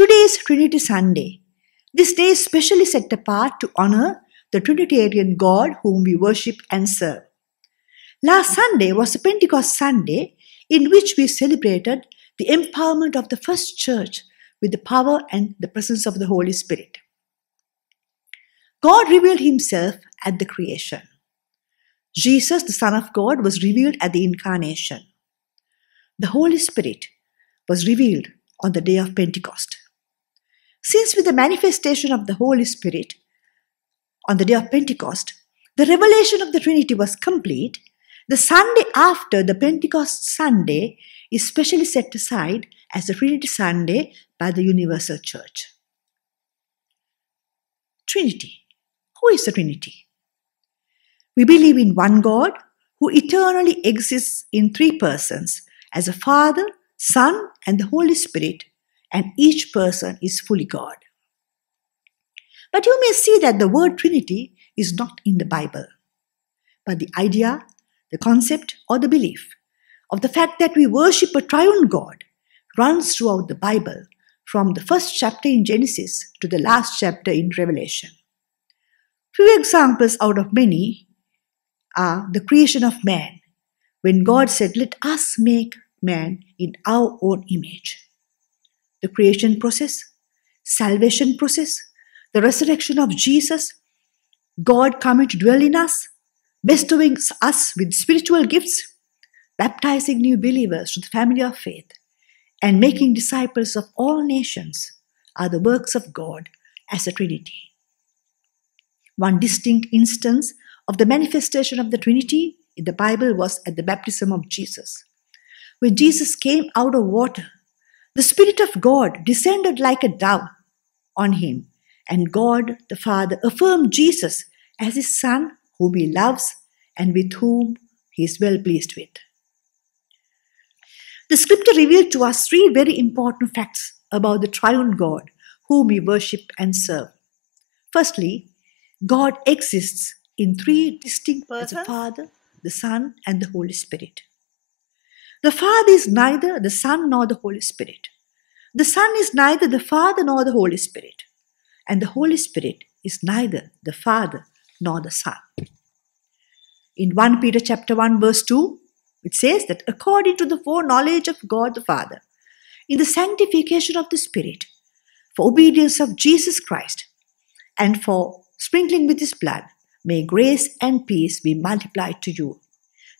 Today is Trinity Sunday. This day is specially set apart to honor the Trinitarian God whom we worship and serve. Last Sunday was the Pentecost Sunday, in which we celebrated the empowerment of the first church with the power and the presence of the Holy Spirit. God revealed himself at the creation. Jesus, the Son of God, was revealed at the incarnation. The Holy Spirit was revealed on the day of Pentecost. Since with the manifestation of the Holy Spirit on the day of Pentecost, the revelation of the Trinity was complete, the Sunday after the Pentecost Sunday is specially set aside as the Trinity Sunday by the Universal Church. Trinity. Who is the Trinity? We believe in one God who eternally exists in three persons as a Father, Son, and the Holy Spirit, and each person is fully God. But you may see that the word Trinity is not in the Bible, but the idea, the concept, or the belief of the fact that we worship a triune God runs throughout the Bible, from the first chapter in Genesis to the last chapter in Revelation. Few examples out of many are the creation of man, when God said, "Let us make man in our own image." The creation process, salvation process, the resurrection of Jesus, God coming to dwell in us, bestowing us with spiritual gifts, baptizing new believers to the family of faith, and making disciples of all nations are the works of God as a Trinity. One distinct instance of the manifestation of the Trinity in the Bible was at the baptism of Jesus. When Jesus came out of water, the Spirit of God descended like a dove on him, and God the Father affirmed Jesus as his Son, whom he loves and with whom he is well pleased with. The scripture revealed to us three very important facts about the triune God whom we worship and serve. Firstly, God exists in three distinct persons: the Father, the Son, and the Holy Spirit. The Father is neither the Son nor the Holy Spirit. The Son is neither the Father nor the Holy Spirit. And the Holy Spirit is neither the Father nor the Son. In 1 Peter chapter 1 verse 2, it says that according to the foreknowledge of God the Father, in the sanctification of the Spirit, for obedience of Jesus Christ, and for sprinkling with his blood, may grace and peace be multiplied to you.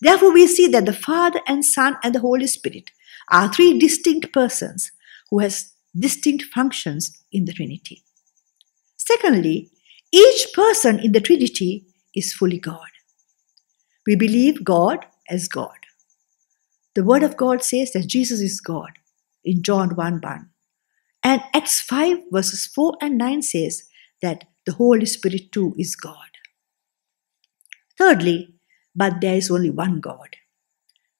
Therefore, we see that the Father and Son and the Holy Spirit are three distinct persons who has distinct functions in the Trinity. Secondly, each person in the Trinity is fully God. We believe God as God. The Word of God says that Jesus is God in John 1:1. And Acts 5 verses 4 and 9 says that the Holy Spirit too is God. Thirdly, but there is only one God.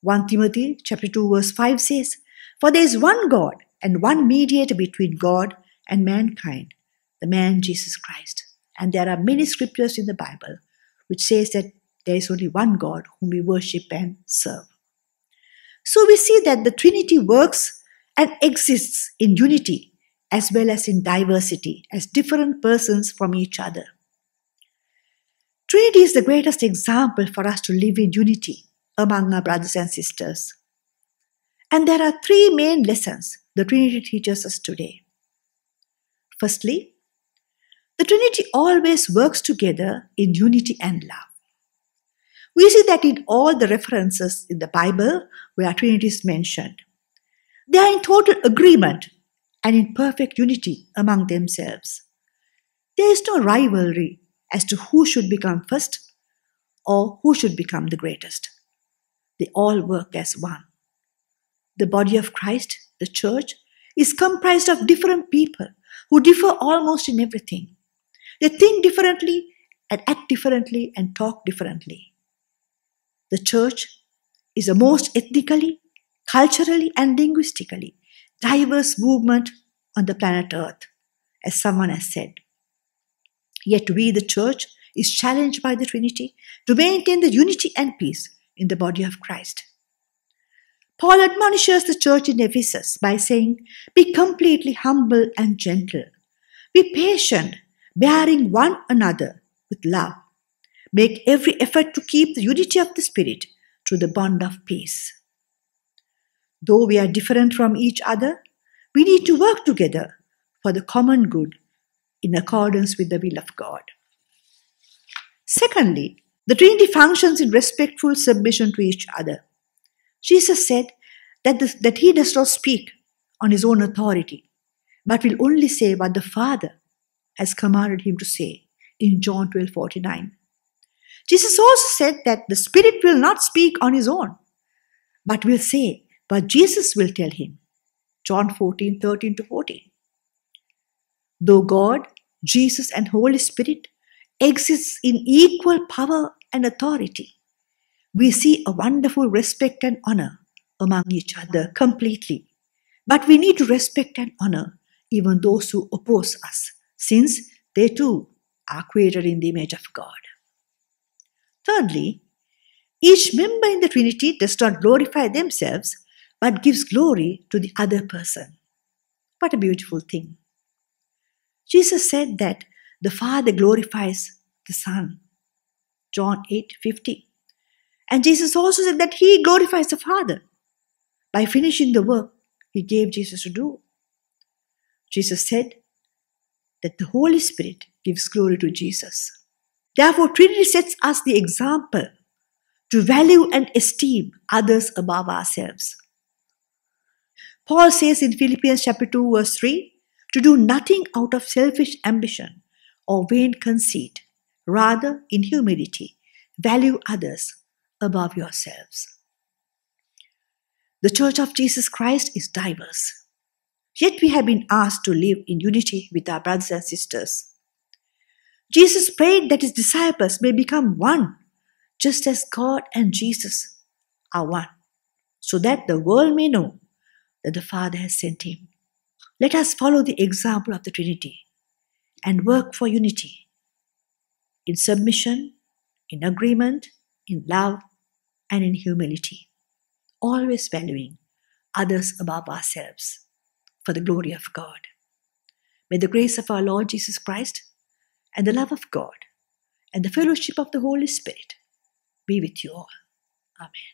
1 Timothy chapter 2 verse 5 says, "For there is one God and one mediator between God and mankind, the man Jesus Christ." And there are many scriptures in the Bible which says that there is only one God whom we worship and serve. So we see that the Trinity works and exists in unity as well as in diversity, as different persons from each other. Trinity is the greatest example for us to live in unity among our brothers and sisters. And there are three main lessons the Trinity teaches us today. Firstly, the Trinity always works together in unity and love. We see that in all the references in the Bible where Trinity is mentioned, they are in total agreement and in perfect unity among themselves. There is no rivalry as to who should become first or who should become the greatest. They all work as one. The body of Christ, the church, is comprised of different people who differ almost in everything. They think differently and act differently and talk differently. The church is a most ethnically, culturally, and linguistically diverse movement on the planet Earth, as someone has said. Yet we, the church, is challenged by the Trinity to maintain the unity and peace in the body of Christ. Paul admonishes the church in Ephesus by saying, "Be completely humble and gentle. Be patient, bearing one another with love. Make every effort to keep the unity of the Spirit through the bond of peace." Though we are different from each other, we need to work together for the common good in accordance with the will of God. Secondly, the Trinity functions in respectful submission to each other. Jesus said that he does not speak on his own authority, but will only say what the Father has commanded him to say in John 12:49. Jesus also said that the Spirit will not speak on his own, but will say what Jesus will tell him. John 14:13-14. Though God, Jesus, and Holy Spirit exists in equal power and authority, we see a wonderful respect and honor among each other completely. But we need to respect and honor even those who oppose us, since they too are created in the image of God. Thirdly, each member in the Trinity does not glorify themselves, but gives glory to the other person. What a beautiful thing. Jesus said that the Father glorifies the Son. John 8:50. And Jesus also said that he glorifies the Father by finishing the work he gave Jesus to do. Jesus said that the Holy Spirit gives glory to Jesus. Therefore, Trinity sets us the example to value and esteem others above ourselves. Paul says in Philippians chapter 2, verse 3, to do nothing out of selfish ambition or vain conceit. Rather, in humility, value others above yourselves. The Church of Jesus Christ is diverse, yet we have been asked to live in unity with our brothers and sisters. Jesus prayed that his disciples may become one, just as God and Jesus are one, so that the world may know that the Father has sent him. Let us follow the example of the Trinity and work for unity in submission, in agreement, in love, and in humility, always valuing others above ourselves for the glory of God. May the grace of our Lord Jesus Christ and the love of God and the fellowship of the Holy Spirit be with you all. Amen.